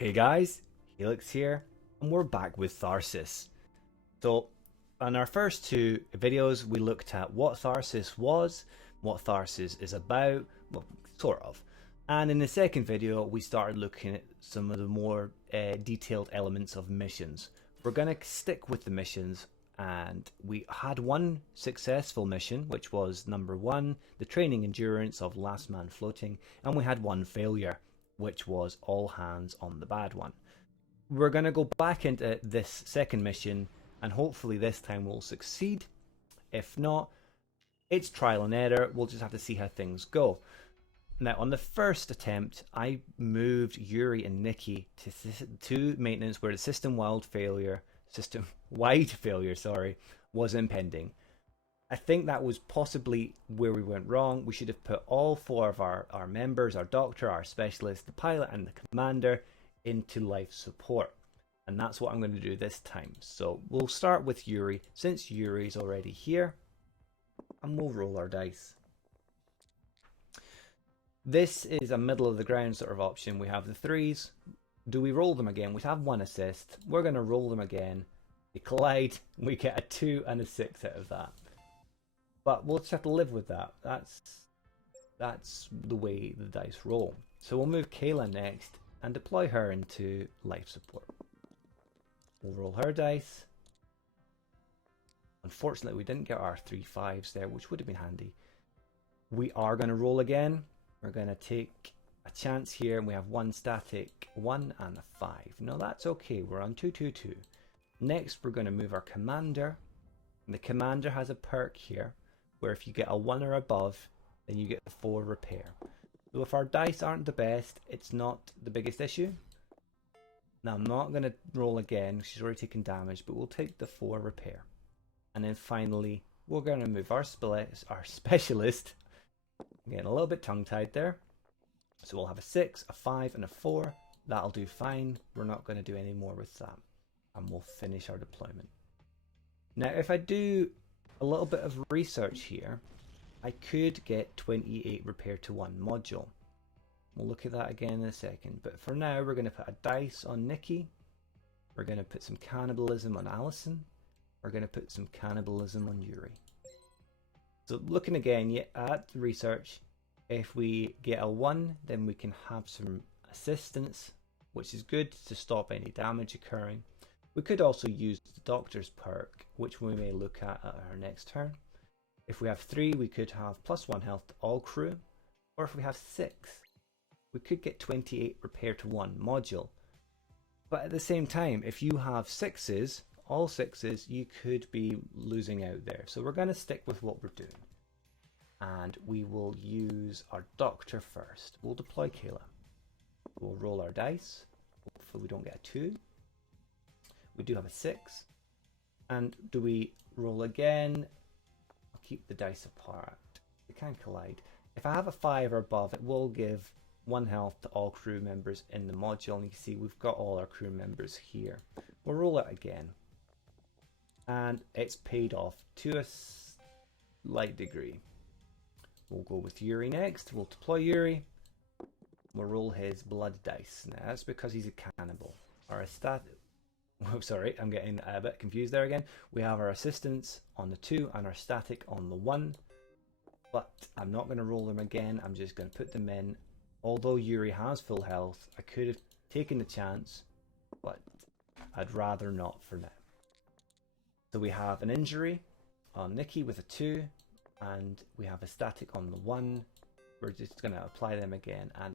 Hey guys, Helix here, and we're back with Tharsis. So, on our first two videos, we looked at what Tharsis was, what Tharsis is about, well, sort of. And in the second video, we started looking at some of the more detailed elements of missions. We're going to stick with the missions, and we had one successful mission, which was number one, the training endurance of Last Man Floating, and we had one failure, which was all hands on the bad one. We're going to go back into this second mission, and hopefully this time we'll succeed. If not, it's trial and error. We'll just have to see how things go. Now, on the first attempt, I moved Yuri and Nikki to maintenance where the system-wide failure, was impending. I think that was possibly where we went wrong. We should have put all four of our members, our doctor, our specialist, the pilot, and the commander into life support. And that's what I'm going to do this time. So we'll start with Yuri, since Yuri's already here. And we'll roll our dice. This is a middle of the ground sort of option. We have the threes. Do we roll them again? We have one assist. We're going to roll them again. They collide. We get a 2 and a 6 out of that. But we'll just have to live with that. That's the way the dice roll. So we'll move Kayla next and deploy her into life support. We'll roll her dice. Unfortunately, we didn't get our 3 5s there, which would have been handy. We are going to roll again. We're going to take a chance here, and we have one static 1 and a 5. No, that's okay. We're on 2 2 2. Next, we're going to move our commander. And the commander has a perk here, where if you get a 1 or above, then you get the 4 repair. So if our dice aren't the best, it's not the biggest issue. Now I'm not going to roll again, she's already taken damage, but we'll take the 4 repair. And then finally, we're going to move our specialist. I'm getting a little bit tongue-tied there. So we'll have a 6, a 5, and a 4. That'll do fine. We're not going to do any more with that. And we'll finish our deployment. Now if I do a little bit of research here, I could get 28 repair to 1 module. We'll look at that again in a second, but for now we're going to put a dice on Nikki. We're going to put some cannibalism on Allison. We're going to put some cannibalism on Yuri. So looking again at the research, if we get a 1, then we can have some assistance, which is good to stop any damage occurring. We could also use the doctor's perk, which we may look at our next turn. If we have 3, we could have +1 health to all crew. Or if we have 6, we could get 28 repair to 1 module. But at the same time, if you have 6s, all 6s, you could be losing out there. So we're going to stick with what we're doing. And we will use our doctor first. We'll deploy Kayla. We'll roll our dice. Hopefully we don't get a 2. We do have a 6. And do we roll again? I'll keep the dice apart. They can collide. If I have a 5 or above, it will give 1 health to all crew members in the module. And you can see we've got all our crew members here. We'll roll it again. And it's paid off to a slight degree. We'll go with Yuri next. We'll deploy Yuri. We'll roll his blood dice. Now that's because he's a cannibal. Or a Oh, sorry, I'm getting a bit confused there again. We have our assistants on the 2 and our static on the 1. But I'm not going to roll them again. I'm just going to put them in. Although Yuri has full health, I could have taken the chance, but I'd rather not for now. So we have an injury on Nikki with a 2, and we have a static on the 1. We're just going to apply them again, and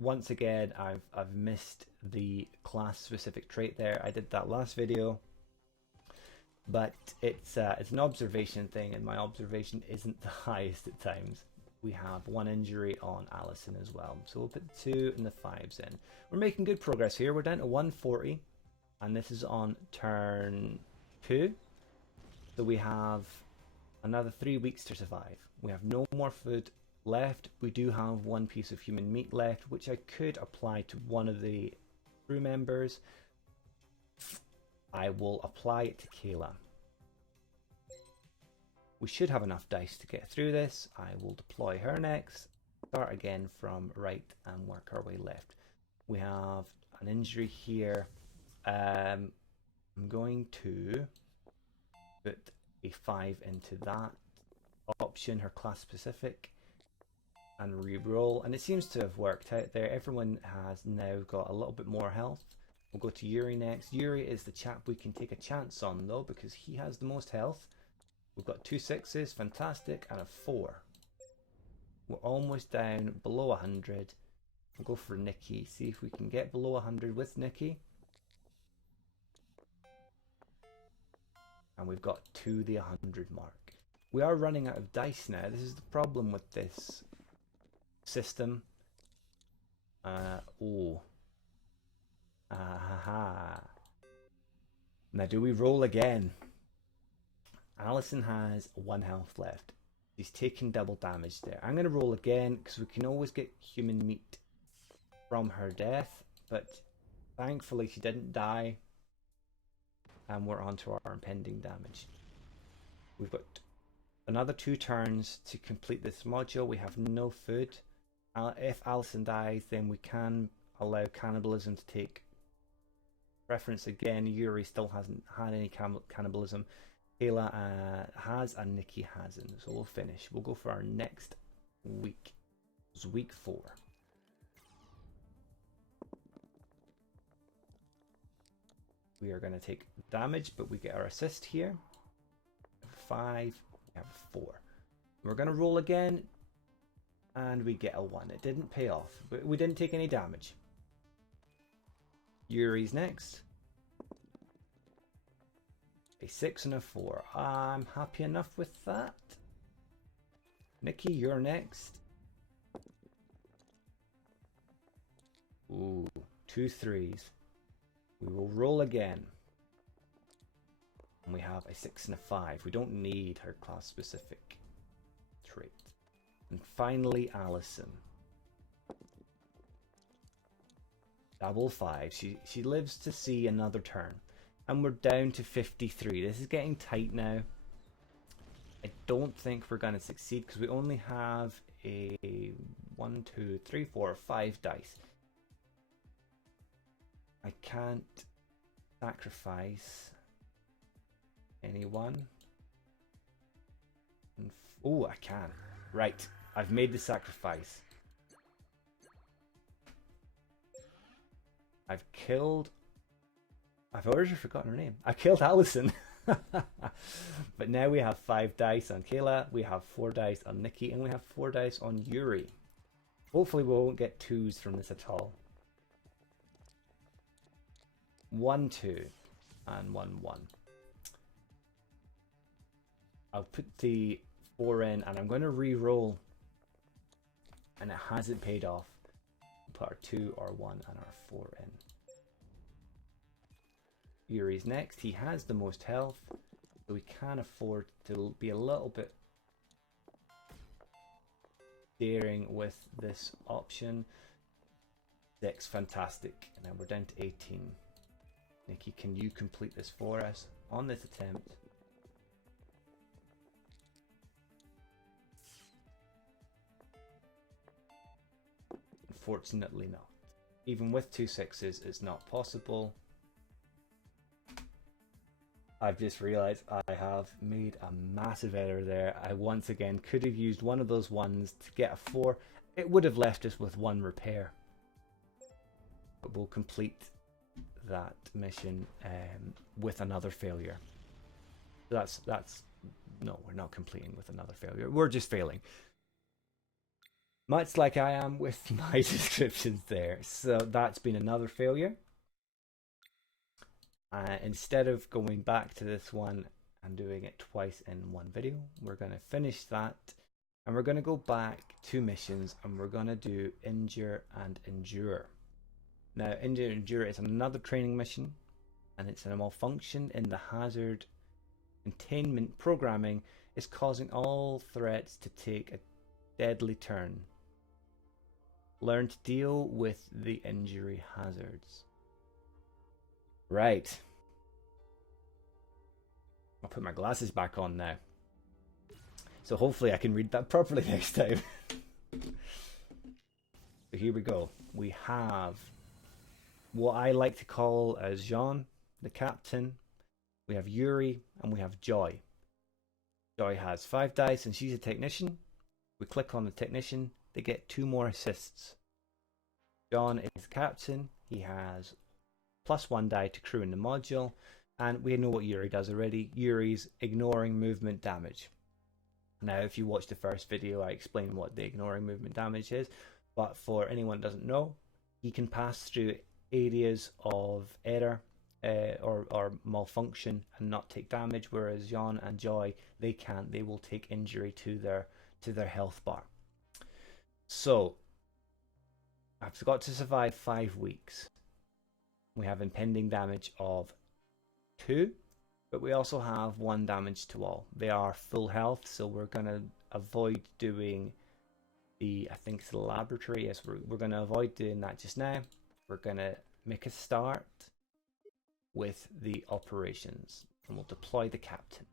once again, I've missed the class-specific trait there. I did that last video, but it's an observation thing, and my observation isn't the highest at times. We have 1 injury on Allison as well, so we'll put the 2 and the 5s in. We're making good progress here. We're down to 140, and this is on turn 2. So we have another 3 weeks to survive. We have no more food left. We do have 1 piece of human meat left, which I could apply to one of the crew members. I will apply it to Kayla. We should have enough dice to get through this. I will deploy her next. Start again from right and work our way left. We have an injury here. I'm going to put a 5 into that option, her class specific, and re-roll. And it seems to have worked out there. Everyone has now got a little bit more health. We'll go to Yuri next. Yuri is the chap we can take a chance on though, because he has the most health. We've got 2 6s, fantastic, and a 4. We're almost down below 100. We'll go for Nikki, see if we can get below 100 with Nikki. And we've got to the 100 mark. We are running out of dice now. This is the problem with this system. Now do we roll again? Alison has 1 health left. She's taking double damage there. I'm going to roll again because we can always get human meat from her death, but thankfully she didn't die, and we're on to our impending damage. We've got another 2 turns to complete this module. We have no food. If Alison dies, then we can allow cannibalism to take preference again. Yuri still hasn't had any cannibalism. Kayla has, and Nikki hasn't. So we'll finish. We'll go for our next week. It's week 4. We are going to take damage, but we get our assist here. 5, we have a 4. We're going to roll again, and we get a 1. It didn't pay off, but we didn't take any damage. Yuri's next. A 6 and a 4. I'm happy enough with that. Nikki, you're next. Ooh, 2 3s. We will roll again. And we have a 6 and a 5. We don't need her class specific trait. And finally, Alison. Double 5. She lives to see another turn. And we're down to 53. This is getting tight now. I don't think we're going to succeed because we only have a 1, 2, 3, 4, 5 dice. I can't sacrifice anyone. Oh, I can. Right, I've made the sacrifice. I've already forgotten her name. I killed Alison. But now we have 5 dice on Kayla, we have 4 dice on Nikki, and we have 4 dice on Yuri. Hopefully we won't get 2s from this at all. 1 2 and 1 1. I'll put the 4 in, and I'm going to re-roll, and it hasn't paid off. Put our 2, our 1, and our 4 in. Yuri's next. He has the most health, so we can afford to be a little bit daring with this option. 6, fantastic. And then we're down to 18. Nikki, can you complete this for us on this attempt? Unfortunately not. Even with 2 6s, it's not possible. I've just realized I have made a massive error there. I once again could have used one of those ones to get a 4. It would have left us with 1 repair. But we'll complete that mission with another failure. That's no, we're not completing with another failure. We're just failing. Much like I am with my descriptions there. So that's been another failure. Instead of going back to this one and doing it twice in one video, we're going to finish that, and we're going to go back 2 missions, and we're going to do Injure and Endure. Now, Injure and Endure is another training mission, and it's a malfunction in the hazard containment programming is causing all threats to take a deadly turn. Learn to deal with the injury hazards. Right. I'll put my glasses back on now. So hopefully I can read that properly next time. So here we go. We have what I like to call as Jean, the captain. We have Yuri and we have Joy. Joy has 5 dice and she's a technician. We click on the technician, they get 2 more assists. John is captain, he has +1 die to crew in the module, and we know what Yuri does already. Yuri's ignoring movement damage. Now, if you watched the first video, I explained what the ignoring movement damage is, but for anyone that doesn't know, he can pass through areas of error or malfunction and not take damage, whereas Jean and Joy, they can't. They will take injury to their health bar. So I've got to survive 5 weeks. We have impending damage of 2, but we also have 1 damage to all. They are full health, so we're going to avoid doing the, I think it's the laboratory. Yes, we're going to avoid doing that just now. We're going to make a start with the operations, and we'll deploy the captain.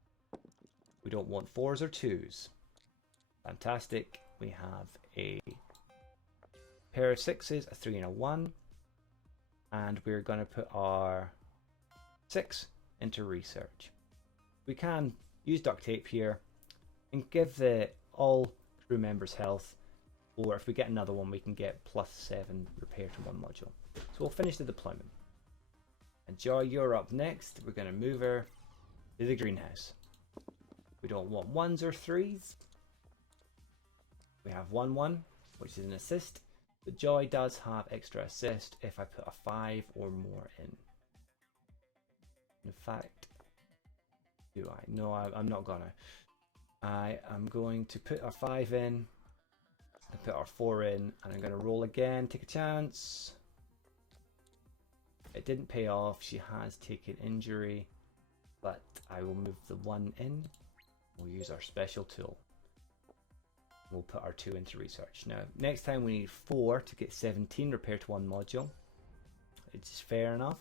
We don't want 4s or 2s. Fantastic. We have a pair of 6s, a 3 and a 1, and we're going to put our 6 into research. We can use duct tape here and give all crew members health, or if we get another one, we can get +7 repair to 1 module. So we'll finish the deployment. And Joy, you're up next. We're going to move her to the greenhouse. We don't want 1s or 3s. We have 1-1, which is an assist. But Joy does have extra assist if I put a 5 or more in. In fact, do I? No, I'm not gonna. I am going to put a 5 in. I put our 4 in, and I'm going to roll again. Take a chance. It didn't pay off. She has taken injury, but I will move the 1 in. We'll use our special tool. We'll put our 2 into research. Now, next time we need 4 to get 17 repair to 1 module. It's fair enough.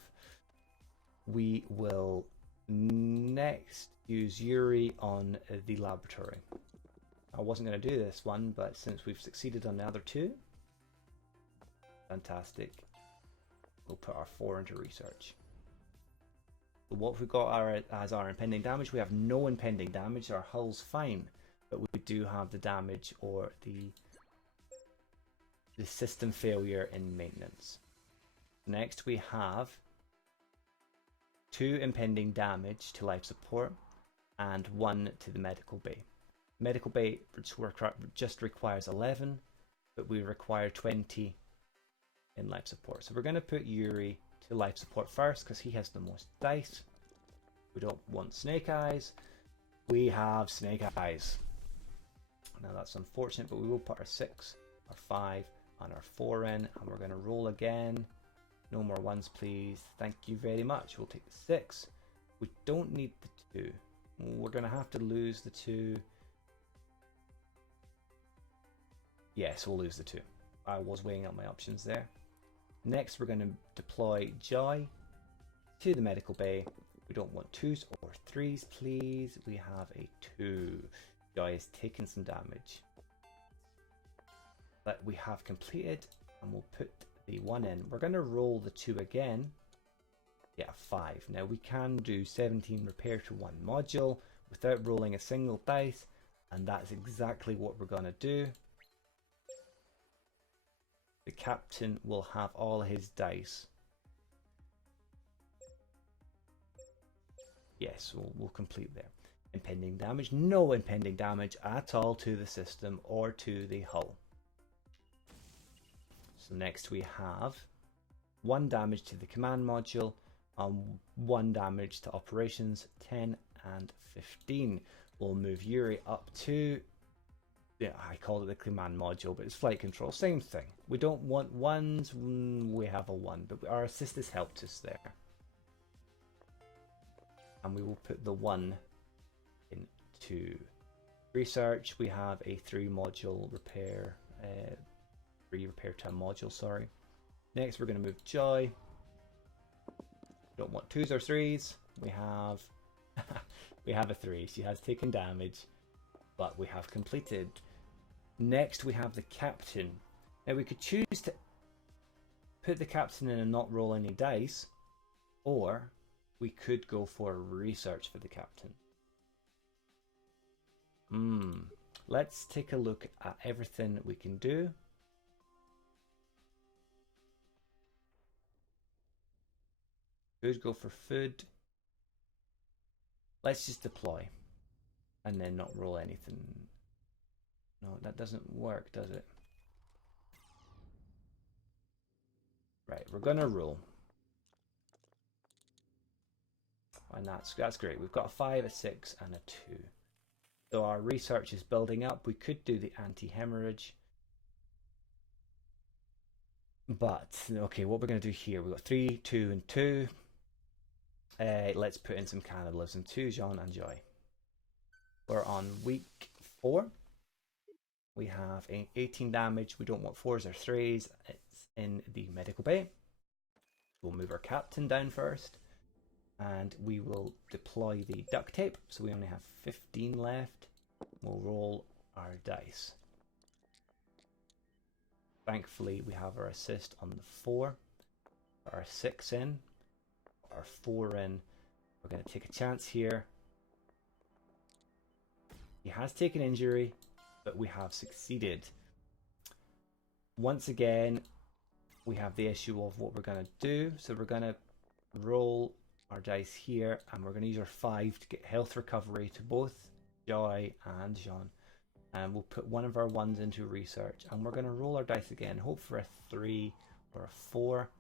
We will next use Yuri on the laboratory. I wasn't going to do this one, but since we've succeeded on the other 2, fantastic. We'll put our 4 into research. So what have we got as our impending damage? We have no impending damage. Our hull's fine, but we do have the damage or the system failure in maintenance. Next, we have 2 impending damage to life support and 1 to the medical bay. Medical bay just requires 11, but we require 20 in life support. So we're going to put Yuri to life support first because he has the most dice. We don't want Snake Eyes. We have Snake Eyes. Now that's unfortunate, but we will put our 6, our 5, and our 4 in, and we're going to roll again. No more 1s, please. Thank you very much. We'll take the 6. We don't need the 2. We're going to have to lose the 2. Yes, we'll lose the 2. I was weighing up my options there. Next, we're going to deploy Joy to the medical bay. We don't want 2s or 3s, please. We have a 2. Joy has taken some damage. But we have completed, and we'll put the 1 in. We're going to roll the 2 again. Yeah, 5. Now we can do 17 repair to 1 module without rolling a single dice, and that's exactly what we're going to do. The captain will have all his dice. Yes, we'll complete there. Impending damage. No impending damage at all to the system or to the hull. So next we have 1 damage to the command module and 1 damage to operations, 10 and 15. We'll move Yuri up to, yeah, I call it the command module, but it's flight control, same thing. We don't want 1s, we have a 1, but our assist has helped us there. And we will put the 1 into research. We have a 3 module repair, 3 repair to a module, sorry. Next we're going to move Joy. Don't want 2s or 3s. We have we have a 3. She has taken damage, but we have completed. Next we have the captain. Now we could choose to put the captain in and not roll any dice, or we could go for research for the captain. Let's take a look at everything we can do. Could go for food. Let's just deploy and then not roll anything. No, that doesn't work, does it? Right, we're gonna roll. And that's great. We've got a 5, a 6, and a 2. So our research is building up. We could do the anti-hemorrhage. But, okay, what we're going to do here, we've got 3, 2, and 2. Let's put in some cannibalism to Jean and Joy. We're on week 4. We have 18 damage. We don't want 4s or 3s. It's in the medical bay. We'll move our captain down first. And we will deploy the duct tape. So we only have 15 left. We'll roll our dice. Thankfully, we have our assist on the 4. Our 6 in. Our 4 in. We're going to take a chance here. He has taken injury, but we have succeeded. Once again, we have the issue of what we're going to do. So we're going to roll our dice here, and we're going to use our 5 to get health recovery to both Joy and Jean. And we'll put one of our 1s into research, and we're going to roll our dice again, hope for a 3 or a 4.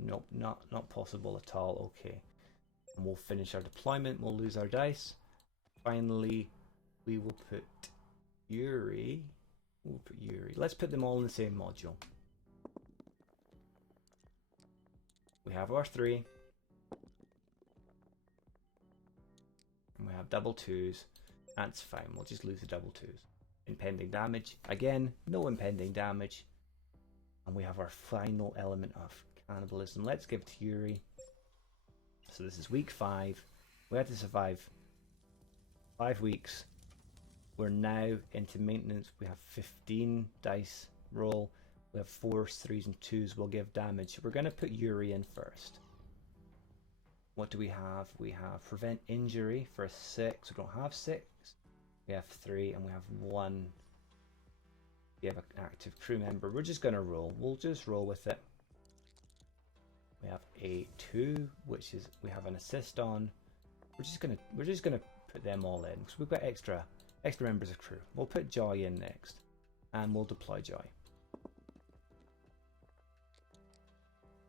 Nope, not possible at all. Okay, and we'll finish our deployment. We'll lose our dice. Finally, we will put Yuri. We'll put Yuri. Let's put them all in the same module. We have our 3. And we have double 2s. That's fine. We'll just lose the double 2s. Impending damage. Again, no impending damage. And we have our final element of cannibalism. Let's give it to Yuri. So this is week 5. We had to survive 5 weeks. We're now into maintenance. We have 15 dice roll. We have 4s, 3s, and 2s will give damage. We're going to put Yuri in first. What do we have? We have prevent injury for a 6. We don't have 6. We have 3 and we have 1. We have an active crew member. We're just going to roll. We'll just roll with it. We have a 2, which is we have an assist on. We're just gonna put them all in because we've got extra members of crew. We'll put Joy in next, and we'll deploy Joy.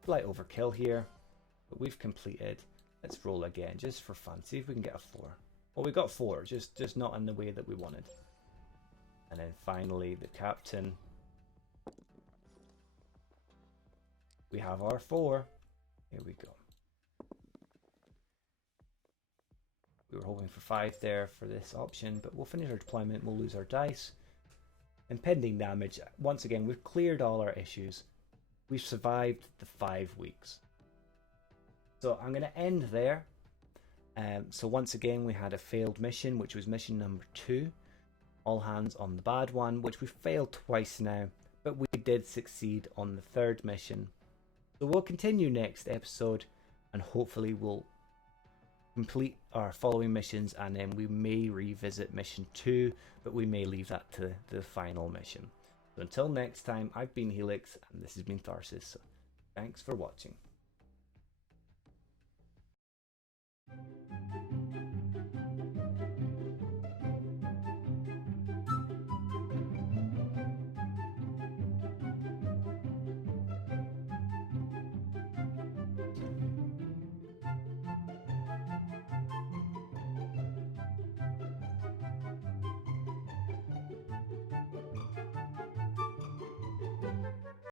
Slight overkill here, but we've completed. Let's roll again just for fun. See if we can get a 4. Well, we got 4, just not in the way that we wanted. And then finally, the captain. We have our 4. Here we go. We were hoping for 5 there for this option, but we'll finish our deployment. We'll lose our dice. Impending damage. Once again, we've cleared all our issues. We've survived the 5 weeks. So I'm going to end there. So once again, we had a failed mission, which was mission number 2. All hands on the bad one, which we failed twice now, but we did succeed on the 3rd mission. So we'll continue next episode, and hopefully we'll complete our following missions, and then we may revisit mission 2, but we may leave that to the final mission. So until next time, I've been Helix, and this has been Tharsis. So thanks for watching.